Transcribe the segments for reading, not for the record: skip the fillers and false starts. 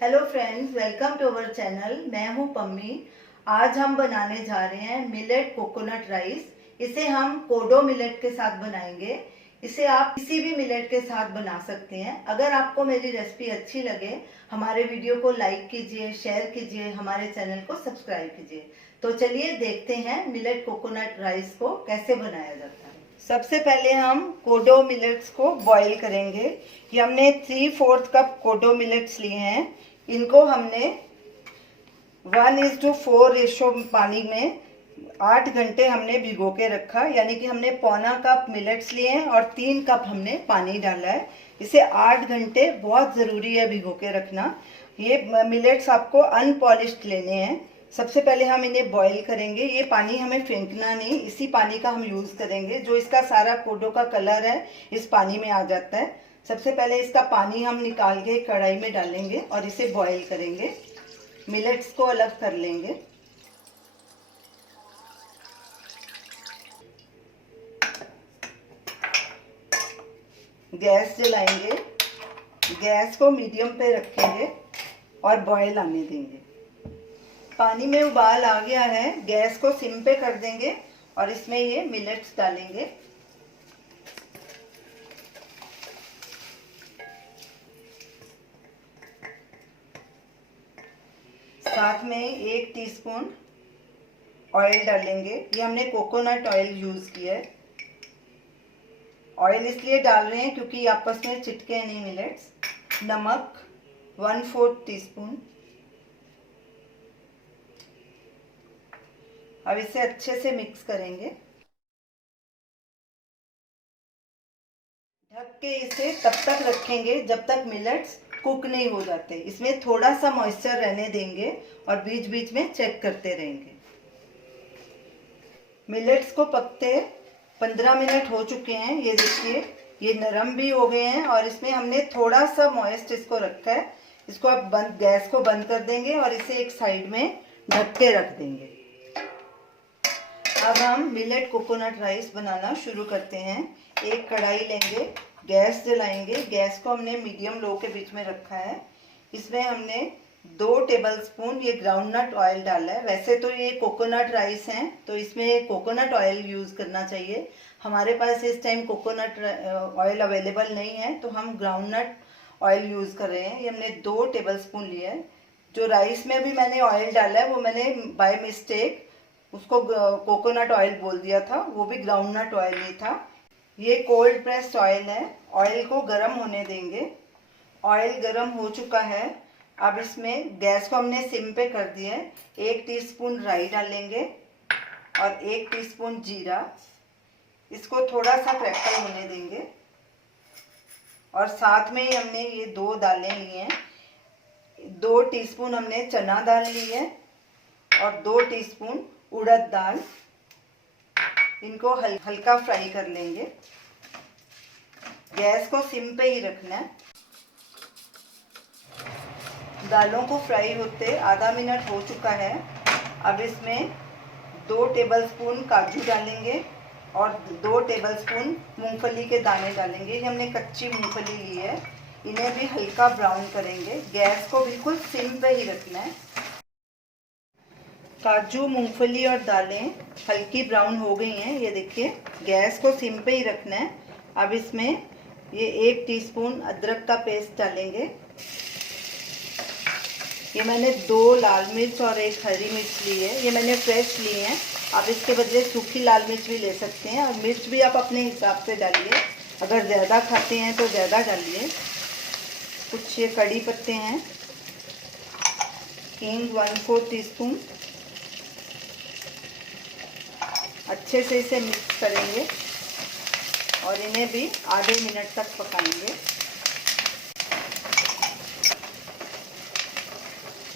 Hello friends, welcome to our channel. मैं हूं पम्मी। आज हम बनाने जा रहे हैं मिलेट कोकोनट राइस। इसे हम कोडो मिलेट के साथ बनाएंगे। इसे आप किसी भी मिलेट के साथ बना सकते हैं। अगर आपको मेरी रेसिपी अच्छी लगे, हमारे वीडियो को लाइक कीजिए, शेयर कीजिए, हमारे चैनल को सब्सक्राइब कीजिए। तो चलिए देखते हैं मिलेट कोकोनट राइस को कैसे बनाया जाता है। सबसे पहले हम कोडो मिलेट्स को बॉईल करेंगे। ये हमने 3/4 कप कोडो मिलेट्स लिए हैं। इनको हमने 1:4 रेशो पानी में 8 घंटे हमने भिगो के रखा, यानी कि हमने पौना कप मिलेट्स लिए हैं और 3 कप हमने पानी डाला है। इसे 8 घंटे बहुत ज़रूरी है भिगो के रखना। ये मिलेट्स आपको अनपॉलिश्ड लेने हैं। सबसे पहले हम इन्हें बॉईल करेंगे। ये पानी हमें फेंकना नहीं, इसी पानी का हम यूज़ करेंगे। जो इसका सारा कोडो का कलर है इस पानी में आ जाता है। सबसे पहले इसका पानी हम निकाल के कढ़ाई में डालेंगे और इसे बॉईल करेंगे। मिलेट्स को अलग कर लेंगे। गैस जलाएंगे, गैस को मीडियम पे रखेंगे और बॉईल आने देंगे। पानी में उबाल आ गया है, गैस को सिम पे कर देंगे और इसमें ये मिलेट्स डालेंगे। साथ में 1 टीस्पून ऑयल डालेंगे। ये हमने कोकोनट ऑयल यूज़ किया है। ऑयल इसलिए डाल रहे हैं क्योंकि आपस में चिटके नहीं मिलेट्स। नमक 1/4 टीस्पून। अब इसे अच्छे से मिक्स करेंगे। ढक के इसे तब तक रखेंगे जब तक मिलेट्स कुक नहीं हो जाते। इसमें थोड़ा सा मॉइस्चर रहने देंगे और बीच बीच में चेक करते रहेंगे। मिलेट्स को पकते 15 मिनट हो चुके हैं। ये देखिए, ये नरम भी हो गए हैं और इसमें हमने थोड़ा सा मॉइस्ट इसको रखा है। इसको अब गैस को बंद कर देंगे और इसे एक साइड में ढक के रख देंगे। अब हम मिलेट कोकोनट राइस बनाना शुरू करते हैं। एक कढ़ाई लेंगे, गैस जलाएंगे। गैस को हमने मीडियम लो के बीच में रखा है। इसमें हमने 2 टेबलस्पून ये ग्राउंडनट ऑयल डाला है। वैसे तो ये कोकोनट राइस हैं तो इसमें कोकोनट ऑयल यूज़ करना चाहिए। हमारे पास इस टाइम कोकोनट ऑयल अवेलेबल नहीं है तो हम ग्राउंडनट ऑयल यूज़ कर रहे हैं। ये हमने 2 टेबलस्पून लिया है। जो राइस में भी मैंने ऑयल डाला है वो मैंने बाय मिस्टेक उसको कोकोनट ऑयल बोल दिया था, वो भी ग्राउंडनट ऑयल ही था। ये कोल्ड प्रेस्ड ऑयल है। ऑयल को गर्म होने देंगे। ऑयल गर्म हो चुका है। अब इसमें गैस को हमने सिम पे कर दिया है। 1 टीस्पून राई डालेंगे और 1 टीस्पून जीरा। इसको थोड़ा सा क्रैकल होने देंगे और साथ में ही हमने ये 2 दालें ली हैं। 2 टीस्पून हमने चना दाल ली है और 2 टीस्पून उड़द दाल। इनको हल्का फ्राई कर लेंगे। गैस को सिम पे ही रखना है। दालों को फ्राई होते आधा मिनट हो चुका है। अब इसमें 2 टेबलस्पून काजू डालेंगे और 2 टेबलस्पून मूंगफली के दाने डालेंगे। ये हमने कच्ची मूंगफली ली है। इन्हें भी हल्का ब्राउन करेंगे। गैस को बिल्कुल सिम पे ही रखना है। काजू, मूंगफली और दालें हल्की ब्राउन हो गई हैं। ये देखिए, गैस को सिम पे ही रखना है। अब इसमें ये 1 टीस्पून अदरक का पेस्ट डालेंगे। ये मैंने 2 लाल मिर्च और 1 हरी मिर्च ली है। ये मैंने फ्रेश ली है। आप इसके बदले सूखी लाल मिर्च भी ले सकते हैं और मिर्च भी आप अपने हिसाब से डालिए। अगर ज़्यादा खाते हैं तो ज़्यादा डालिए। कुछ ये कड़ी पत्ते हैं। हींग 1/4 टीस्पून। अच्छे से इसे मिक्स करेंगे और इन्हें भी आधे मिनट तक पकाएंगे।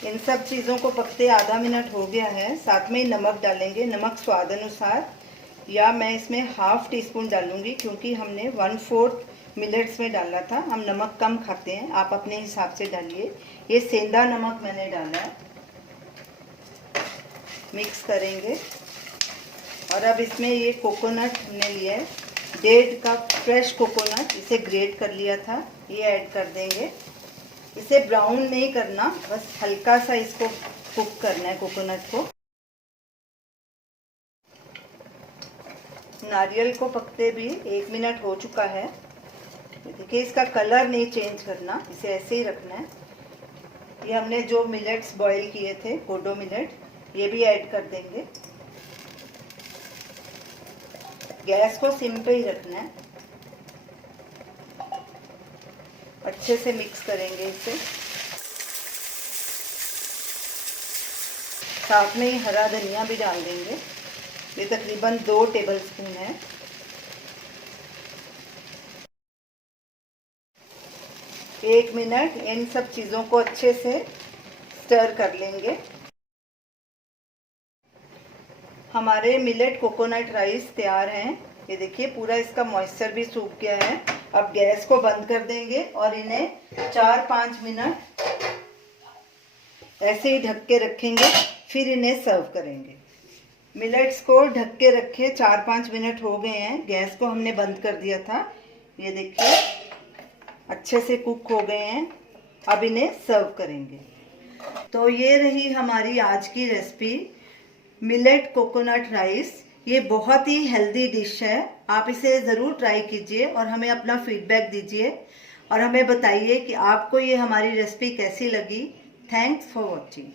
इन सब चीज़ों को पकते आधा मिनट हो गया है। साथ में ही नमक डालेंगे। नमक स्वाद अनुसार, या मैं इसमें 1/2 टीस्पून डालूंगी क्योंकि हमने 1/4 मिलेट्स में डाला था। हम नमक कम खाते हैं, आप अपने हिसाब से डालिए। ये सेंधा नमक मैंने डाला है। मिक्स करेंगे और अब इसमें ये कोकोनट हमने लिया है, 1.5 कप फ्रेश कोकोनट, इसे ग्रेट कर लिया था, ये ऐड कर देंगे। इसे ब्राउन नहीं करना, बस हल्का सा इसको कुक करना है कोकोनट को। नारियल को पकते भी 1 मिनट हो चुका है। देखिए इसका कलर नहीं चेंज करना, इसे ऐसे ही रखना है। ये हमने जो मिलेट्स बॉईल किए थे, कोडो मिलेट, ये भी ऐड कर देंगे। गैस को सिम पे ही रखना है। अच्छे से मिक्स करेंगे इसे। साथ में ही हरा धनिया भी डाल देंगे। ये तकरीबन 2 टेबलस्पून है। एक मिनट इन सब चीज़ों को अच्छे से स्टर कर लेंगे। हमारे मिलेट कोकोनट राइस तैयार हैं। ये देखिए पूरा इसका मॉइस्चर भी सूख गया है। अब गैस को बंद कर देंगे और इन्हें 4-5 मिनट ऐसे ही ढक के रखेंगे, फिर इन्हें सर्व करेंगे। मिलेट्स को ढक के रखे 4-5 मिनट हो गए हैं। गैस को हमने बंद कर दिया था। ये देखिए अच्छे से कुक हो गए हैं। अब इन्हें सर्व करेंगे। तो ये रही हमारी आज की रेसिपी, मिलेट कोकोनट राइस। ये बहुत ही हेल्दी डिश है। आप इसे ज़रूर ट्राई कीजिए और हमें अपना फीडबैक दीजिए और हमें बताइए कि आपको ये हमारी रेसिपी कैसी लगी। Thanks for watching.